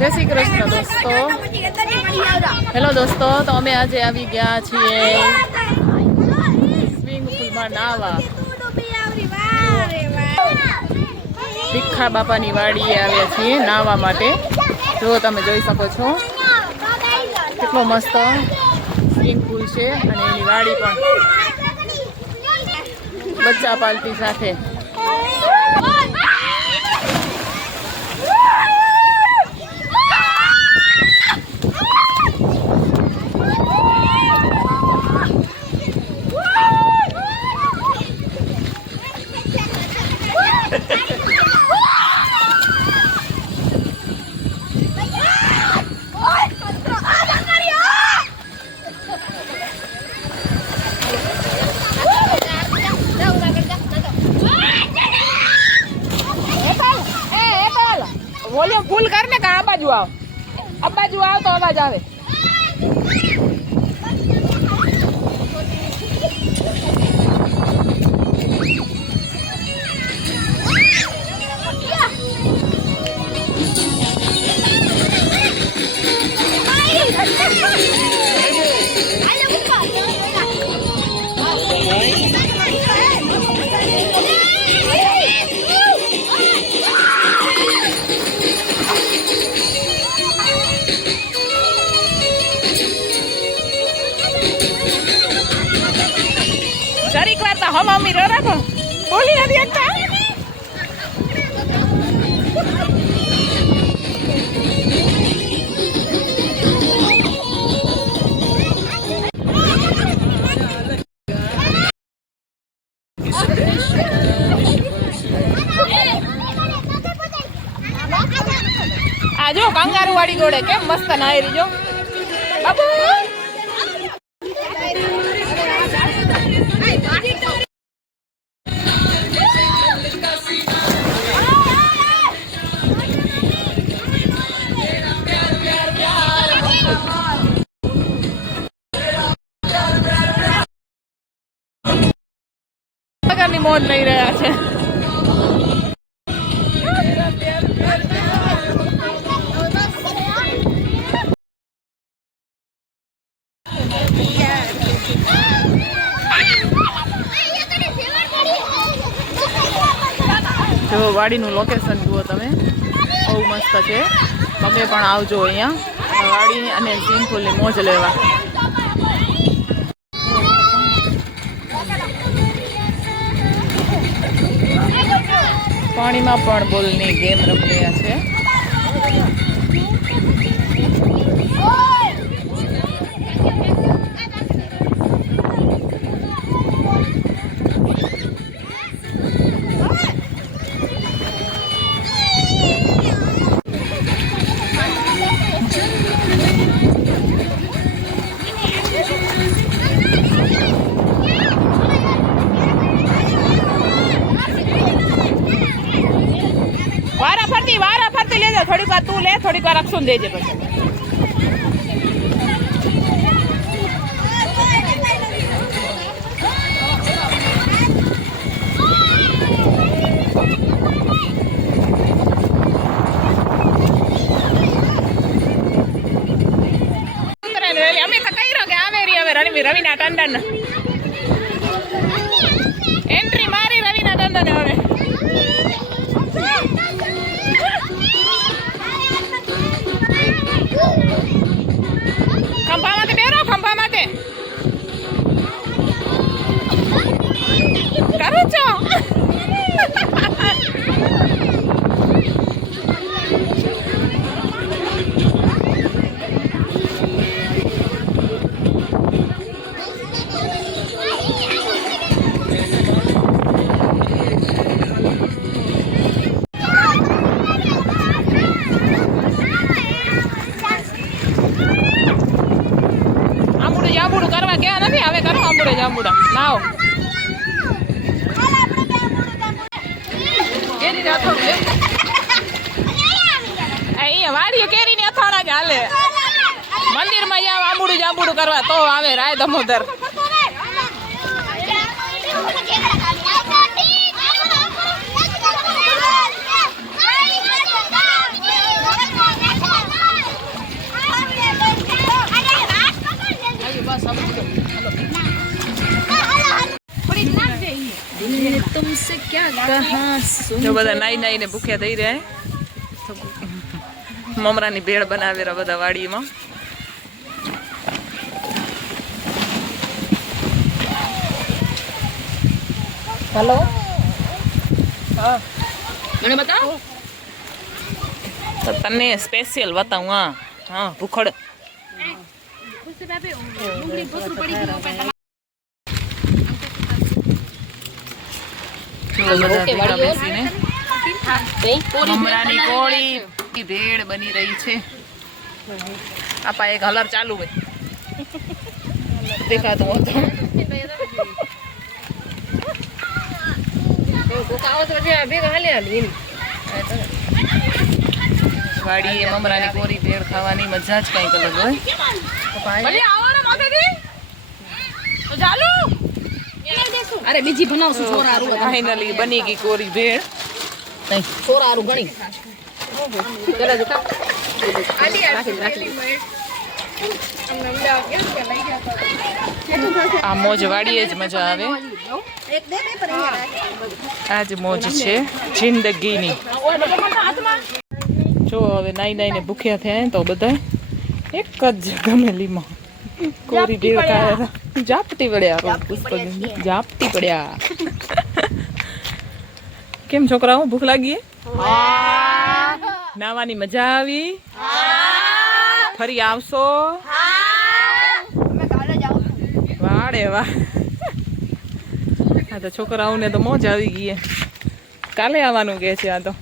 જય શ્રી કૃષ્ણ દોસ્તો. હેલો દોસ્તો, તો અમે આજે આવી ગયા છીએ સ્વિમિંગ પુલમાં નાહવા. ભીખા બાપાની વાડીએ આવ્યા છીએ નાહવા માટે. જો તમે જોઈ શકો છો કેટલો મસ્ત સ્વિમિંગ પુલ છે અને એની વાડી પણ બચ્ચા પાલટી સાથે. वॉल्यूम फुल करने का आ बाजू आओ तो आवाज आवे. जरीक વાર તો હમ અમી રાખો બોલી નથી એકતા. આ જો કંગારુ વાળી ગોળે કેમ મસ્ત નાયરી જો બાબુ. ની મોજ લઈ રહ્યા છે. જો વાડીનું લોકેશન જુઓ તમે, બહુ મસ્ત છે. તમે પણ આવજો અહીંયા વાડી અને સ્વિમિંગ પુલની મોજ લેવા. પાણીમાં પણ બોલની ગેમ રમી રહ્યા છે. વારા ફરતી લેજો, થોડીક વાર તું લે, થોડીક વાર અક્ષુન દેજે પછી. અમે તો કઈ રહ્યો કે આવેરી હવે રવિના ટંડન એન્ટ્રી મારી રવિના ટંડન હવે. ખંભા માટે બેરો, ખંભા માટે કરું છો. જાંબુડું કરવા ક્યાં નથી, હવે કરો આંબુડે જાંબુડા નાવ. અહીંયા વાડીએ કેરીની અથાણા જ હાલે. મંદિરમાં જાવ આંબુડું જાંબુડું કરવા તો આવે રાય દમોદર. જો બધા નાઈ નાઈને ભૂખ્યા થઈ રહ્યા મમરાની ભેળ બનાવેલા બધા વાડીમાં. હેલો હા મને બતાવો તો તને સ્પેશિયલ બતાવું. હા હા ભૂખડ મમરાની કોળી ભેળ બની રહી છે. આપા એક હલર ચાલુ હોય દેખાતો હતો. વાડીએ મમરાની કોરી ભેળ ખાવાની મજા જ કઈક અલગ હોય. અરે બીજી બનાવશું છોરારું. ફાઇનલી બની ગઈ કોરી ભેળ. છોરારું ઘણી આ મોજ વાડીએ જ મજા આવે. આ જ મોજ છે જિંદગીની. જો હવે નાઈ નાઈને ભૂખ્યા થયા તો બધા એક જ ગમેલીમાં કોરી ભેળ ખાયા. ઝાપટી પડ્યા ઝાપટી પડ્યા. કેમ છોકરાઓ ભૂખ લાગી? નાવાની મજા આવી? ફરી આવશો? વાડે વાહ. હા તો છોકરાઓને તો મોજ આવી ગઈ. કાલે આવવાનું કે છે આ તો.